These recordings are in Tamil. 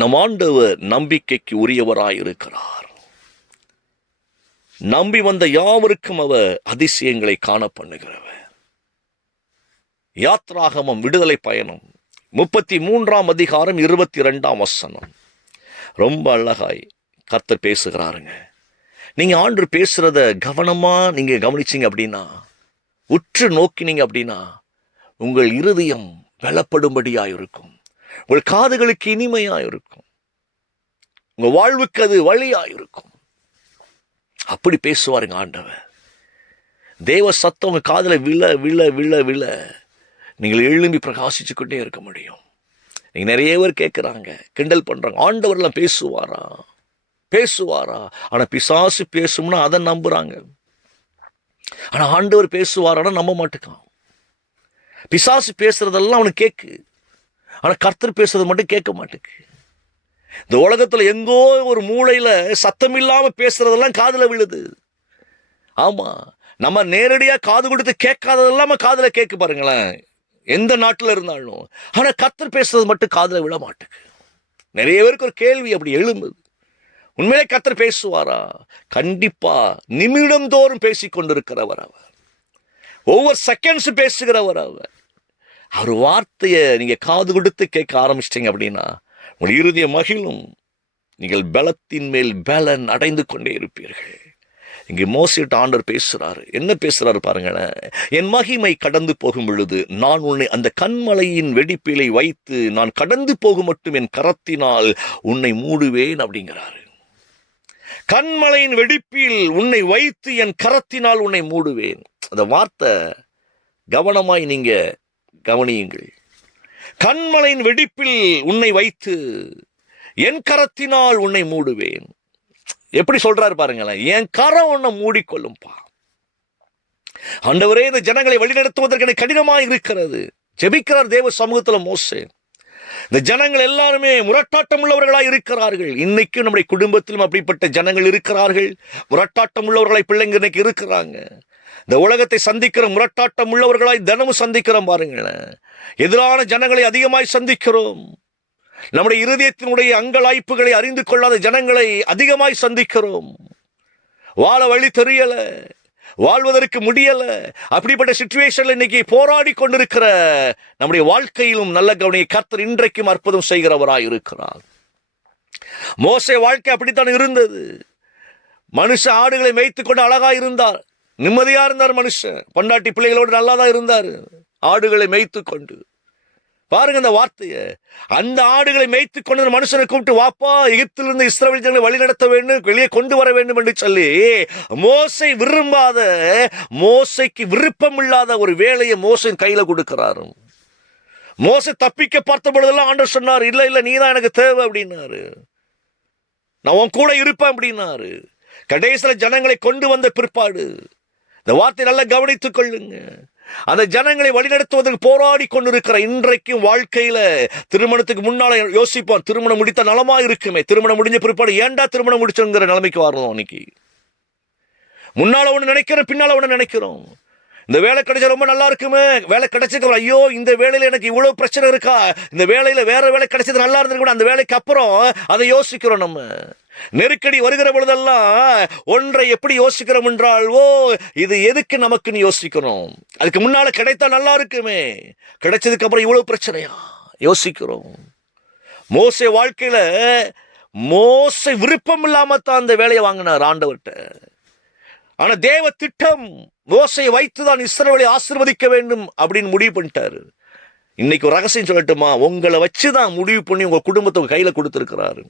நம் ஆண்டவர் நம்பிக்கைக்கு உரியவராயிருக்கிறார். நம்பி வந்த யாவருக்கும் அவர் அதிசயங்களை காண பண்ணுகிறவர். யாத்ராகமம் விடுதலை பயணம் 33ஆம் அதிகாரம் 22ஆம் வசனம் ரொம்ப அழகாய் கர்த்தர் பேசுகிறாருங்க. நீங்க ஆண்டவர் பேசுறத கவனமா நீங்க கவனிச்சீங்க அப்படின்னா, உற்று நோக்கினீங்க அப்படின்னா, உங்கள் இருதயம் பலப்படும்படியாயிருக்கும், உங்கள் காதுகளுக்கு இனிமையாயிருக்கும், உங்க வாழ்வுக்கு அது வழியாயிருக்கும். அப்படி பேசுவாருங்க ஆண்டவர். தேவ சத்தம் உங்க காதுல விழ விழ விழ விழ நீங்கள் எழும்பி பிரகாசிச்சு கொண்டே இருக்க முடியும். நீங்க நிறைய பேர் கேட்குறாங்க, கிண்டல் பண்றாங்க, ஆண்டவர்லாம் பேசுவாரா பேசுவாரா? ஆனா பிசாசு பேசும்னா அதை நம்புறாங்க. ஆனா ஆண்டவர் பேசுவாரானா நம்ப மாட்டேக்கான். பிசாசு பேசுறதெல்லாம் அவனுக்கு கேட்கு, ஆனா கர்த்தர் பேசுறது மட்டும் கேட்க மாட்டேக்கு. இந்த உலகத்துல எங்கோ ஒரு மூளையில சத்தம் இல்லாம பேசுறதெல்லாம் காதுல விழுது. ஆமா, நம்ம நேரடியா காது கொடுத்து கேட்காததெல்லாம் காதுல கேட்க பாருங்களேன், எந்த நாட்டில் இருந்தாலும். ஆனா கர்த்தர் பேசுறது மட்டும் காதுல விழ மாட்டேக்கு. நிறைய பேருக்கு ஒரு கேள்வி அப்படி எழும்புது, உண்மையிலே கர்த்தர் பேசுவாரா? கண்டிப்பா. நிமிடம் தோறும் பேசிக் கொண்டிருக்கிறவர் அவர், ஒவ்வொரு செகண்ட்ஸ் பேசுகிறவர் அவர். அவர் வார்த்தையை நீங்க காது கொடுத்து கேட்க ஆரம்பிச்சிட்டீங்க அப்படின்னா உங்கள் இருதய மகிழும், நீங்கள் பலத்தின் மேல் பலன் அடைந்து கொண்டே இருப்பீர்கள். இங்கே மோசேட்ட ஆண்டவர் பேசுறாரு. என்ன பேசுறாரு பாருங்களேன். என் மகிமை கடந்து போகும் பொழுது நான் உன்னை அந்த கண்மலையின் வெடிப்பிலை வைத்து நான் கடந்து போகும் மட்டும் என் கரத்தினால் உன்னை மூடுவேன் அப்படிங்கிறாரு. கண்மலையின் வெடிப்பில் உன்னை வைத்து என் கரத்தினால் உன்னை மூடுவேன். அந்த வார்த்தை கவனமாய் நீங்க கவனியுங்கள். கண்மலையின் வெடிப்பில் உன்னை வைத்து என் கரத்தினால் உன்னை மூடுவேன். எப்படி சொல்றாரு பாருங்களேன், என் கரம் உன்னை மூடிக்கொள்ளும்பா. ஆண்டவரே, இந்த ஜனங்களை வழிநடத்துவதற்கு எனக்கு கடினமாக இருக்கிறது. ஜெபிக்கிறார் தேவ சமூகத்துல மோசே. இந்த ஜனங்கள் எல்லாருமே முரட்டாட்டம் உள்ளவர்களாய் இருக்கிறார்கள். இன்னைக்கும் நம்முடைய குடும்பத்திலும் அப்படிப்பட்ட ஜனங்கள் இருக்கிறார்கள். முரட்டாட்டம் உள்ளவர்களாய் பிள்ளைங்க இன்னைக்கு இருக்கிறாங்க. இந்த உலகத்தை சந்திக்கிற முரட்டாட்டம் உள்ளவர்களாய் தினமும் சந்திக்கிறோம் பாருங்களேன். எதிரான ஜனங்களை அதிகமாய் சந்திக்கிறோம். நம்முடைய இருதயத்தினுடைய அங்கலாய்ப்புகளை அறிந்து கொள்ளாத ஜனங்களை அதிகமாய் சந்திக்கிறோம். வாழ வழி தெரியல, வாழ்வதற்கு முடியல. அப்படிப்பட்ட சிச்சுவேஷன்ல இன்னைக்கு போராடி கொண்டிருக்கிற நம்முடைய வாழ்க்கையிலும் நல்ல கவனியை கர்த்தர் இன்றைக்கும் அற்புதம் செய்கிறவராய் இருக்கிறார். மோசே வாழ்க்கை அப்படித்தான் இருந்தது. மனுஷன் ஆடுகளை மேய்த்துக் கொண்டு அழகா இருந்தார், நிம்மதியா இருந்தார். மனுஷன் பொண்டாட்டி பிள்ளைகளோடு நல்லாதான் இருந்தார், ஆடுகளை மேய்த்து கொண்டு. பாருங்க அந்த வார்த்தையை. அந்த ஆடுகளை மேய்த்து கொண்டு மனுஷனை கூப்பிட்டு, வாப்பா, எகிப்திலிருந்து இஸ்ரவேல் ஜனங்களை வழி நடத்த வேண்டும், வெளியே கொண்டு வர வேண்டும் என்று சொல்லி மோசே விரும்பாத, மோசைக்கு விருப்பம் இல்லாத ஒரு வேலையை மோசையின் கையில கொடுக்கிறாரு. மோசே தப்பிக்க பார்த்த பொழுதெல்லாம் ஆண்டவர் சொன்னார், இல்ல இல்ல, நீதான் எனக்கு தேவை அப்படின்னாரு. நான் உன் கூட இருப்பேன் அப்படின்னாரு. கடைசியில ஜனங்களை கொண்டு வந்த பிற்பாடு இந்த வார்த்தை நல்லா கவனித்துக் கொள்ளுங்க. அந்த ஜனங்களை வழிநடத்துவதற்கு போராடி கொண்டிருக்கிற இன்றைக்கும் வாழ்க்கையில திருமணத்துக்கு முன்னால யோசிப்போம், திருமணம் முடித்த நலமா இருக்குமே, திருமணம் முடிஞ்ச பிற்பாடு ஏன்டா திருமணம் முடிச்சுங்கிற நிலைமைக்கு வரணும். இன்னைக்கு முன்னால ஒண்ணு நினைக்கிறோம், பின்னால ஒண்ணு நினைக்கிறோம். இந்த வேலை கிடைச்சா ரொம்ப நல்லா இருக்குமே, வேலை கிடைச்சதுக்கு ஐயோ இந்த வேலையில எனக்கு இவ்வளவு பிரச்சனை இருக்கா, இந்த வேலையில வேற வேலை கிடைச்சது நல்லா இருந்திருக்கு, அந்த வேலைக்கு அப்புறம் அதை யோசிக்கிறோம். நம்ம நெருக்கடி வருகிற பொழுதெல்லாம் ஒன்றை எப்படி யோசிக்கிறோம் என்றால், ஓ இது எதுக்கு நமக்குன்னு யோசிக்கிறோம். அதுக்கு முன்னால கிடைத்தா நல்லா இருக்குமே, கிடைச்சதுக்கு அப்புறம் இவ்வளவு பிரச்சனையா யோசிக்கிறோம். மோசே வாழ்க்கையில மோசே விருப்பம் இல்லாம தான் அந்த வேலையை வாங்கினார் ஆண்டவர்கிட்ட. ஆனா தேவ திட்டம் மோசையை வைத்துதான் இஸ்ரவேலை ஆசீர்வதிக்க வேண்டும் அப்படின்னு முடிவு பண்ணிட்டாரு. இன்னைக்கு ஒரு ரகசியம் சொல்லட்டுமா, உங்களை வச்சுதான் முடிவு பண்ணி உங்க குடும்பத்தை கையில கொடுத்திருக்கிறாரு.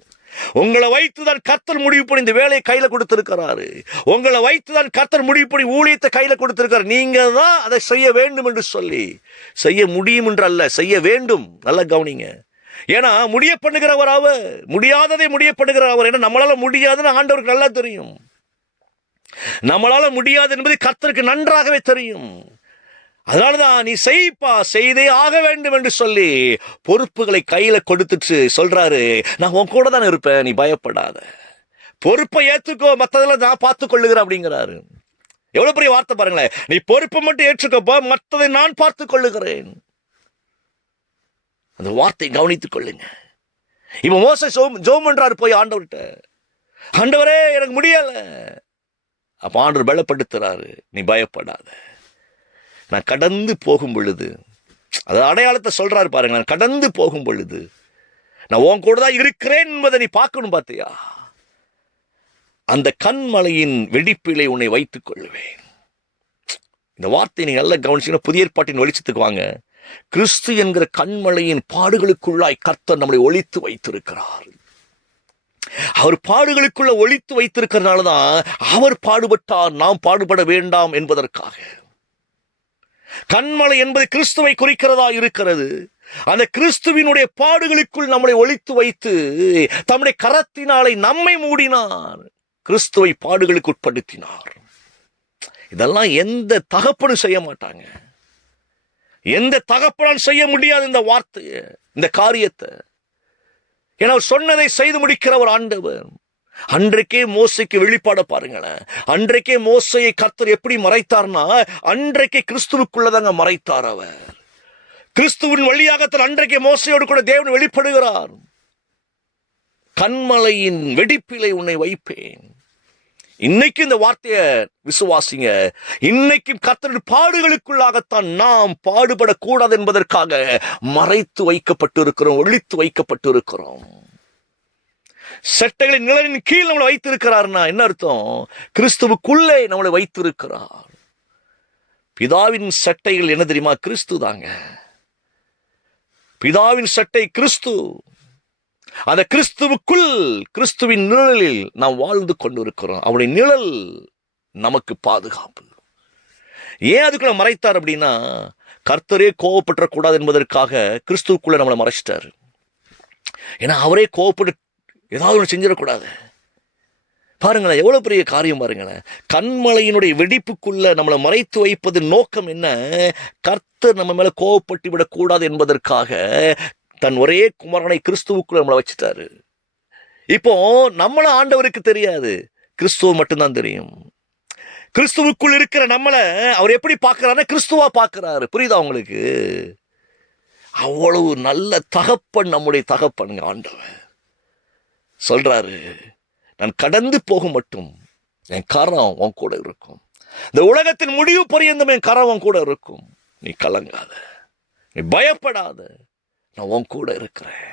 உங்களை வைத்துதான் கர்த்தர் முடிவு பண்ணி இந்த வேலையை கையில கொடுத்திருக்கிறாரு. உங்களை வைத்துதான் கர்த்தர் முடிவு பண்ணி ஊழியத்தை கையில கொடுத்திருக்கிறார். நீங்க தான் அதை செய்ய வேண்டும் என்று சொல்லி, செய்ய முடியும் என்று அல்ல, செய்ய வேண்டும். நல்லா கவனிங்க. ஏன்னா முடிய பண்ணுகிறவர் அவர், முடியாததை முடிய பண்ணுகிறவர் அவர். ஏன்னா நம்மளால முடியாதுன்னு ஆண்டவருக்கு நல்லா தெரியும். நம்மளால முடியாது என்பது கர்த்தருக்கு நன்றாகவே தெரியும். அதனாலதான் நீ செய்ப்பா, செய்தே ஆக வேண்டும் என்று சொல்லி பொறுப்புகளை கையில கொடுத்துட்டு சொல்றாரு, நான் உன் கூட தான் இருப்பேன், நீ பயப்படாத, பொறுப்பை ஏத்துக்கோ, மற்றதெல்லாம் நான் பார்த்துக் கொள்ளுகிறேன் அப்படிங்கிறாரு. எவ்வளவு பெரிய வார்த்தை பாருங்களேன். நீ பொறுப்பை மட்டும் ஏற்றுக்கப்பா, மற்றதை நான் பார்த்துக் கொள்ளுகிறேன். அந்த வார்த்தை கவனித்துக் கொள்ளுங்க. இப்ப மோசே ஜெபம் பண்றாரு போய் ஆண்டவர்கிட்ட, ஆண்டவரே எனக்கு முடியல. அப்ப ஆண்டவர் பலப்படுத்துறாரு, நீ பயப்படாத, நான் கடந்து போகும் பொழுது, அது அடையாளத்தை சொல்றாரு பாருங்க, நான் கடந்து போகும் பொழுது நான் உன் கூட தான் இருக்கிறேன் என்பதை நீ பார்க்கணும். பார்த்தியா, அந்த கண்மலையின் வெடிப்பிலே உன்னை வைத்துக் கொள்வேன். இந்த வார்த்தையை நீங்க நல்லா கவனிச்சீங்கன்னா புதிய ஏற்பாட்டின் வெளிச்சத்துக்கு வாங்க. கிறிஸ்து என்கிற கண்மலையின் பாடுகளுக்குள்ளாய் கர்த்தர் நம்மளை ஒளித்து வைத்திருக்கிறார். அவர் பாடுகளுக்குள்ள ஒளித்து வைத்திருக்கிறதுனாலதான் அவர் பாடுபட்டார், நாம் பாடுபட வேண்டாம் என்பதற்காக. கண்மலை என்பது கிறிஸ்துவை குறிக்கிறதா இருக்கிறது. அந்த கிறிஸ்துவினுடைய பாடுகளுக்குள் நம்மளை ஒளித்து வைத்து தம்முடைய கரத்தினாலே நம்மை மூடினார், கிறிஸ்துவை பாடுகளுக்கு உட்படுத்தினார். இதெல்லாம் எந்த தகப்பனும் செய்ய மாட்டாங்க. எந்த தகப்பனால் செய்ய முடியாது இந்த வார்த்தையை, இந்த காரியத்தை. ஏன்னா அவர் சொன்னதை செய்து முடிக்கிற ஒரு ஆண்டவர். அன்றைக்கே மோசைக்கு வெளிப்பாட பாருங்களேன். அன்றைக்கே மோசையை கர்த்தர் எப்படி மறைத்தார்னா, அன்றைக்கே கிறிஸ்துவுக்குள்ளதாங்க மறைத்தார் அவர். கிறிஸ்துவின் வழியாகத்தான் அன்றைக்கே மோசையோடு கூட தேவன் வெளிப்படுகிறார். கண்மலையின் வெடிப்பிலை உன்னை வைப்பேன். இன்னைக்கு இந்த வார்த்தையை விசுவாசிங்க. இன்னைக்கும் கர்த்தரின் பாடுகளுக்குள்ளாகத்தான் நாம் பாடுபடக்கூடாது என்பதற்காக மறைத்து வைக்கப்பட்டு இருக்கிறோம், ஒளித்து வைக்கப்பட்டு இருக்கிறோம். சட்டைகளின் நிழலின் கீழ் நம்மளை வைத்திருக்கிறார்னா என்ன அர்த்தம்? கிறிஸ்துவுக்குள்ளே நம்மளை வைத்திருக்கிறார். பிதாவின் சட்டைகள் என்ன தெரியுமா? கிறிஸ்து தாங்க. பிதாவின் சட்டை கிறிஸ்து. அந்த கிறிஸ்துவுக்குள், கிறிஸ்துவின் நிழலில் நாம் வாழ்ந்து கொண்டிருக்கிறோம். அவருடைய நிழல் நமக்கு பாதுகாப்பு. ஏன் அதுக்குள்ள மறைத்தார் அப்படின்னா, கர்த்தரே கோவப்பற்றக்கூடாது என்பதற்காக கிறிஸ்துவுக்குள்ள நம்மளை மறைச்சிட்டாரு. ஏன்னா அவரே கோவப்பட்டு ஏதாவது ஒன்று செஞ்சிடக்கூடாது. பாருங்களேன், எவ்வளவு பெரிய காரியம் பாருங்களேன். கண்மலையினுடைய வெடிப்புக்குள்ள நம்மளை மறைத்து வைப்பது நோக்கம் என்ன? கர்த்தர் நம்ம மேல கோவப்பட்டு விடக்கூடாது என்பதற்காக தன் ஒரே குமாரனை கிறிஸ்துவுக்குள்ள நம்மளை வச்சுட்டாரு. இப்போ நம்மள ஆண்டவருக்கு தெரியாது, கிறிஸ்துவ மட்டும்தான் தெரியும். கிறிஸ்துவுக்குள் இருக்கிற நம்மளை அவர் எப்படி பார்க்கிறாருன்னா கிறிஸ்துவா பார்க்கிறாரு. புரியுதா உங்களுக்கு? அவ்வளவு நல்ல தகப்பன் நம்முடைய தகப்பனுங்க ஆண்டவன். சொல்றாரு, நான் கடந்து போக மட்டும் என் கரம் உன் கூட இருக்கும். இந்த உலகத்தின் முடிவு பரியந்தம் என் கரம் உன் கூட இருக்கும். நீ கலங்காத, நீ பயப்படாத, நான் உன் கூட இருக்கிறேன்.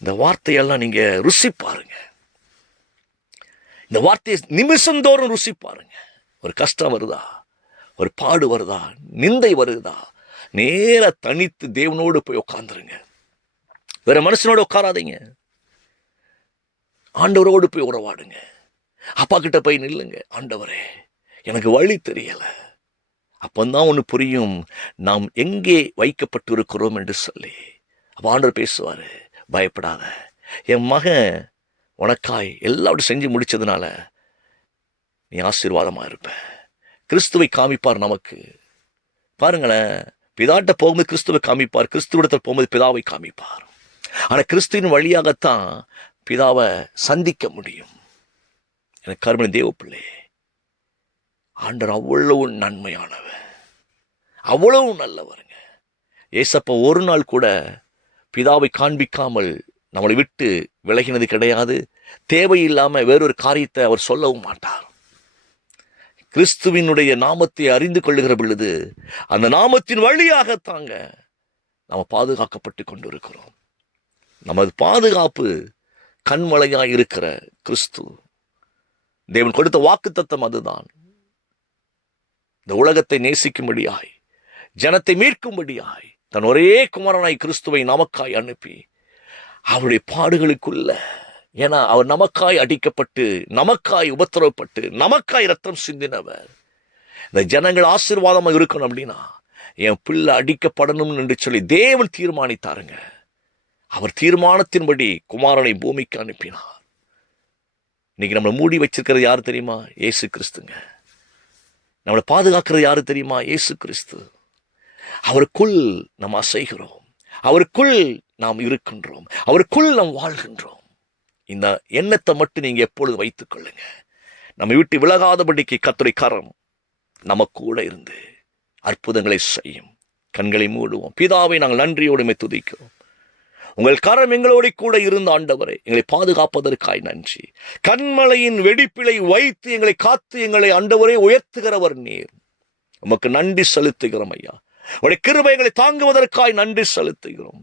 இந்த வார்த்தையெல்லாம் நீங்க ருசி பாருங்க. இந்த வார்த்தையை நிமிஷந்தோறும் ருசி பாருங்க. ஒரு கஷ்டம் வருதா, ஒரு பாடு வருதா, நிந்தை வருதா, நேர தனித்து தேவனோடு போய் உட்கார்ந்துருங்க. வேற மனுஷனோட உட்காராதீங்க. ஆண்டவரோடு போய் உறவாடுங்க. அப்பா கிட்ட போய் நில்லுங்க. ஆண்டவரே, எனக்கு வழி தெரியல. அப்பந்தான் ஒன்று புரியும், நாம் எங்கே வைக்கப்பட்டு இருக்கிறோம் என்று சொல்லி. அப்போ ஆண்டவர் பேசுவார், பயப்படாத, என் மகன் உனக்காய் எல்லாவற்றையும் செஞ்சு முடிச்சதுனால நீ ஆசீர்வாதமாக இருப்ப. கிறிஸ்துவை காமிப்பார் நமக்கு. பாருங்களேன், பிதாட்ட போகும்போது கிறிஸ்துவை காமிப்பார், கிறிஸ்துவிடத்தில் போகும்போது பிதாவை காமிப்பார். ஆனால் கிறிஸ்துவின் வழியாகத்தான் பிதாவை சந்திக்க முடியும். எனக்கு கருமணி தேவ பிள்ளை, ஆண்டவர் அவ்வளவு நன்மையானவர், அவ்வளவு நல்லவருங்க. ஏசப்பா ஒரு நாள் கூட பிதாவை காண்பிக்காமல் நம்மளை விட்டு விலகினது கிடையாது. தேவையில்லாமல் வேறொரு காரியத்தை அவர் சொல்லவும் மாட்டார். கிறிஸ்துவினுடைய நாமத்தை அறிந்து கொள்ளுகிற பொழுது அந்த நாமத்தின் வழியாகத்தாங்க நாம் பாதுகாக்கப்பட்டு கொண்டிருக்கிறோம். நமது பாதுகாப்பு கண்மலையாய் இருக்கிற கிறிஸ்து. தேவன் கொடுத்த வாக்குத்தத்தம் அதுதான். இந்த உலகத்தை நேசிக்கும்படியாய், ஜனத்தை மீட்கும்படியாய் தன் ஒரே குமாரனாய் கிறிஸ்துவை நமக்காய் அனுப்பி அவருடைய பாடுகளுக்குள்ள, ஏன்னா அவர் நமக்காய் அடிக்கப்பட்டு, நமக்காய் உபத்திரவப்பட்டு, நமக்காய் ரத்தம் சிந்தினவர். இந்த ஜனங்கள் ஆசீர்வாதமாக இருக்கணும் அப்படின்னா என் பிள்ளை அடிக்கப்படணும் என்று சொல்லி தேவன் தீர்மானித்தாருங்க. அவர் தீர்மானத்தின்படி குமாரனை பூமிக்கு அனுப்பினார். இன்னைக்கு நம்மளை மூடி வச்சிருக்கிறது யாரு தெரியுமா? இயேசு கிறிஸ்துங்க. நம்மளை பாதுகாக்கிறது யாரு தெரியுமா? இயேசு கிறிஸ்து. அவருக்குள் நாம் அசைகிறோம், அவருக்குள் நாம் இருக்கின்றோம், அவருக்குள் நாம் வாழ்கின்றோம். இந்த எண்ணத்தை மட்டும் நீங்க எப்பொழுது வைத்துக் கொள்ளுங்க. நம்ம விட்டு விலகாதபடிக்கு கர்த்தருடைய கரம் நம்ம கூட இருந்து அற்புதங்களை செய்யும். கண்களை மூடுவோம். பிதாவை நாங்கள் நன்றியோடுமே துதிக்கிறோம். உங்கள் கரம் எங்களோடு கூட இருந்த ஆண்டவரே, எங்களை பாதுகாப்பதற்காய் நன்றி. கண்மலையின் வெடிப்பிலை வைத்து எங்களை காத்து எங்களை ஆண்டவரே உயர்த்துகிறவர் நீர். உமக்கு நன்றி செலுத்துகிறோம் ஐயா. உடைய கிருபைகளை தாங்குவதற்காய் நன்றி செலுத்துகிறோம்.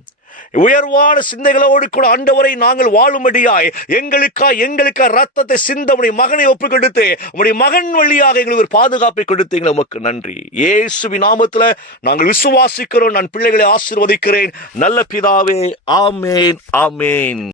உயர்வான சிந்தைகளோடு கூட ஆண்டவரை நாங்கள் வாழும்படியாய் எங்களுக்காக ரத்தத்தை சிந்த உடைய மகனை ஒப்புக் கொடுத்து உடைய மகன் வழியாக எங்களுக்கு ஒரு பாதுகாப்பை கொடுத்தீங்களா, உமக்கு நன்றி. இயேசுவின் நாமத்துல நாங்கள் விசுவாசிக்கிறோம். நான் பிள்ளைகளை ஆசீர்வதிக்கிறேன். நல்ல பிதாவே, ஆமேன், ஆமேன்.